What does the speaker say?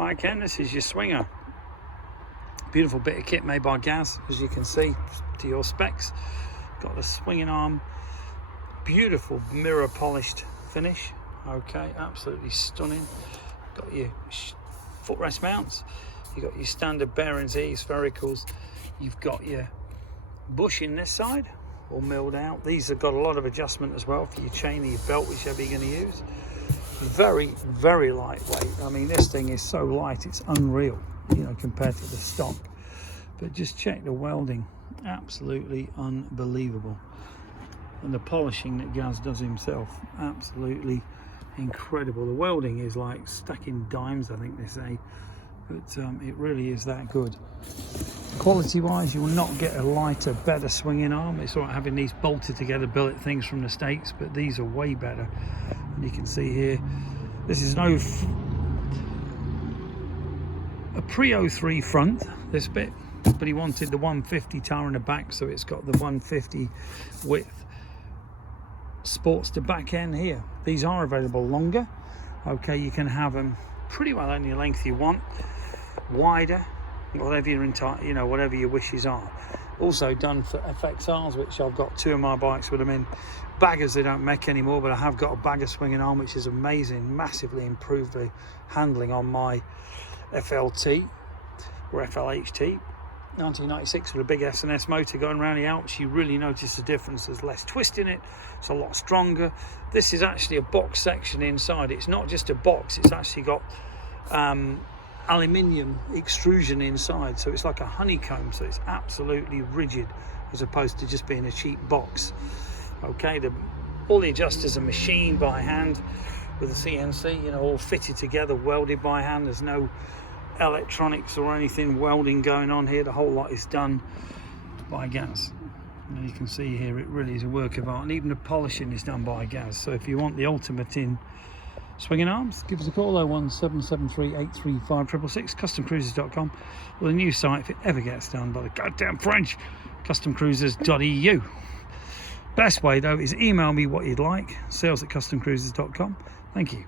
Hi Ken, this is your swinger. Beautiful bit of kit made by Gaz, as you can see, to your specs. Got the swinging arm, beautiful mirror polished finish. Okay, absolutely stunning. Got your footrest mounts. You've got your standard bearings here, your sphericals. You've got your bushing this side, all milled out. These have got a lot of adjustment as well for your chain or your belt, whichever you're going to use. Very, very lightweight. I mean, this thing is so light, it's unreal, you know, compared to the stock. But just check the welding, absolutely unbelievable. And the polishing that Gaz does himself, absolutely incredible. The welding is like stacking dimes, I think they say, but it really is that good. Quality wise, you will not get a lighter, better swinging arm. It's all right having these bolted together billet things from the States, but these are way better. And you can see here, this is a pre-03 front, this bit, but he wanted the 150 tar in the back, so it's got the 150 width Sportster back end here. These are available longer. Okay, you can have them pretty well any length you want, wider, whatever you're entitled, you know, whatever your wishes are. Also done for FXRs, which I've got 2 of my bikes with them in. Baggers they don't make anymore, but I have got a bagger swinging arm, which is amazing. Massively improved the handling on my FLT or FLHT 1996 with a big S&S motor going around the Alps. You really notice the difference. There's less twist in it, it's a lot stronger. This is actually a box section inside. It's not just a box, it's actually got aluminium extrusion inside, so it's like a honeycomb, so it's absolutely rigid as opposed to just being a cheap box. Okay, all the adjusters are machined by hand with a CNC, you know, all fitted together, welded by hand. There's no electronics or anything welding going on here. The whole lot is done by Gaz. And you can see here it really is a work of art, and even the polishing is done by Gaz. So if you want the ultimate in swinging arms, give us a call, 01773 835 666, customcruisers.com, or the new site, if it ever gets done by the goddamn French, customcruisers.eu. Best way though is email me what you'd like, sales@customcruisers.com. Thank you.